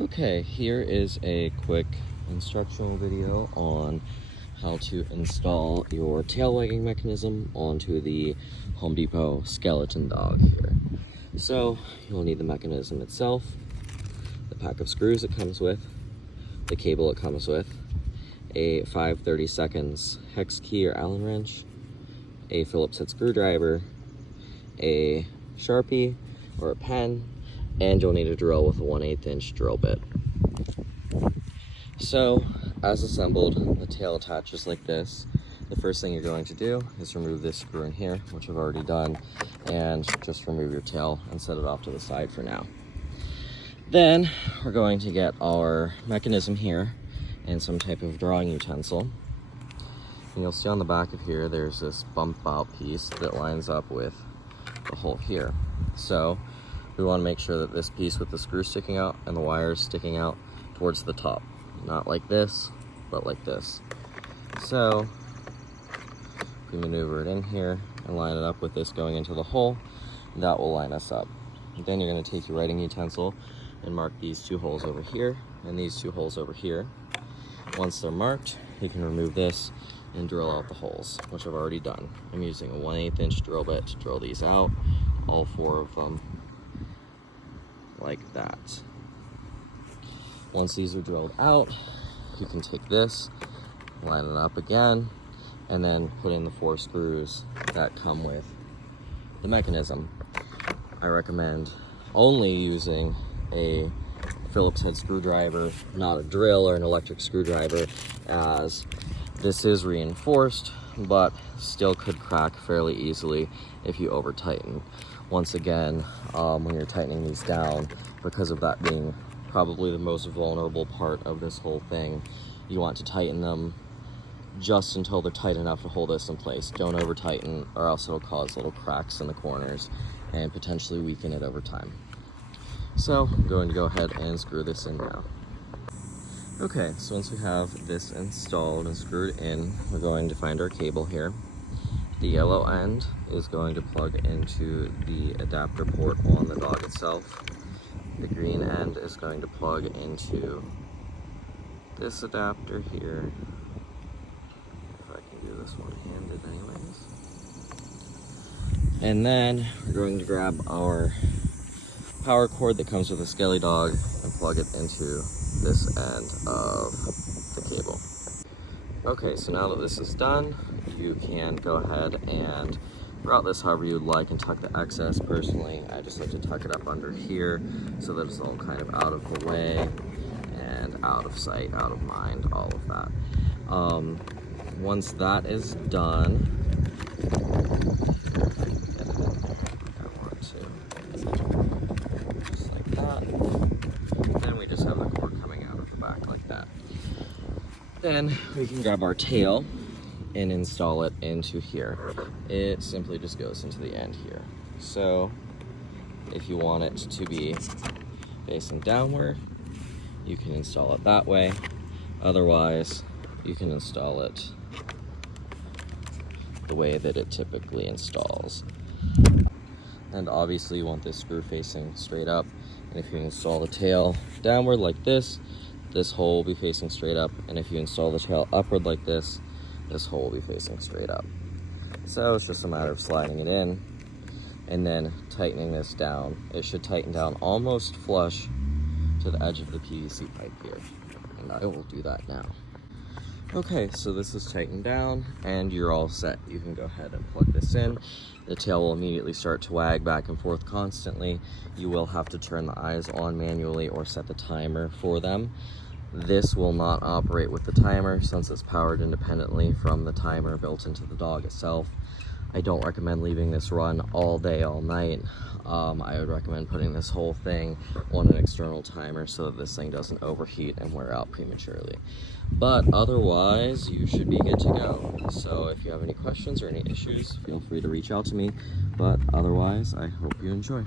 Okay, here is a quick instructional video on how to install your tail wagging mechanism onto the Home Depot skeleton dog here. So you'll need the mechanism itself, the pack of screws it comes with, the cable it comes with, a 5/32 hex key or Allen wrench, a Phillips head screwdriver, a Sharpie or a pen, and you'll need a drill with a 1/8 inch drill bit. So, as assembled, the tail attaches like this. The first thing you're going to do is remove this screw in here, which I've already done, and just remove your tail and set it off to the side for now. Then, we're going to get our mechanism here and some type of drawing utensil. And you'll see on the back of here, there's this bump out piece that lines up with the hole here. So, we want to make sure that this piece with the screw sticking out and the wires sticking out towards the top. Not like this, but like this. So, if we maneuver it in here and line it up with this going into the hole, that will line us up. And then you're going to take your writing utensil and mark these two holes over here and these two holes over here. Once they're marked, you can remove this and drill out the holes, which I've already done. I'm using a 1/8 inch drill bit to drill these out, all 4 of them, like that. Once these are drilled out, you can take this, line it up again, and then put in the 4 screws that come with the mechanism. I recommend only using a Phillips head screwdriver, not a drill or an electric screwdriver, as this is reinforced, but still could crack fairly easily if you over tighten. Once again, when you're tightening these down, because of that being probably the most vulnerable part of this whole thing, you want to tighten them just until they're tight enough to hold this in place. Don't over tighten, or else it'll cause little cracks in the corners and potentially weaken it over time. So I'm going to go ahead and screw this in now. Okay, so once we have this installed and screwed in, we're going to find our cable here. The yellow end is going to plug into the adapter port on the dog itself. The green end is going to plug into this adapter here. If I can do this one-handed anyways. And then we're going to grab our power cord that comes with a Skelly dog and plug it into this end of the cable. Okay, so now that this is done, you can go ahead and route this however you'd like and tuck the excess. Personally, I just like to tuck it up under here so that it's all kind of out of the way and out of sight, out of mind, all of that. Once that is done, just like that. Then we just have the cord coming out of the back like that. Then we can grab our tail and install it into here. It simply just goes into the end here. So if you want it to be facing downward, you can install it that way. Otherwise, you can install it the way that it typically installs. And obviously you want this screw facing straight up. And if you install the tail downward like this hole will be facing straight up. And if you install the tail upward like this hole will be facing straight up. So it's just a matter of sliding it in and then tightening this down. It should tighten down almost flush to the edge of the PVC pipe here. And I will do that now. Okay, so this is tightened down and you're all set. You can go ahead and plug this in. The tail will immediately start to wag back and forth constantly. You will have to turn the eyes on manually or set the timer for them. This will not operate with the timer since it's powered independently from the timer built into the dog itself. I don't recommend leaving this run all day, all night. I would recommend putting this whole thing on an external timer so that this thing doesn't overheat and wear out prematurely. But otherwise, you should be good to go. So if you have any questions or any issues, feel free to reach out to me. But otherwise, I hope you enjoy.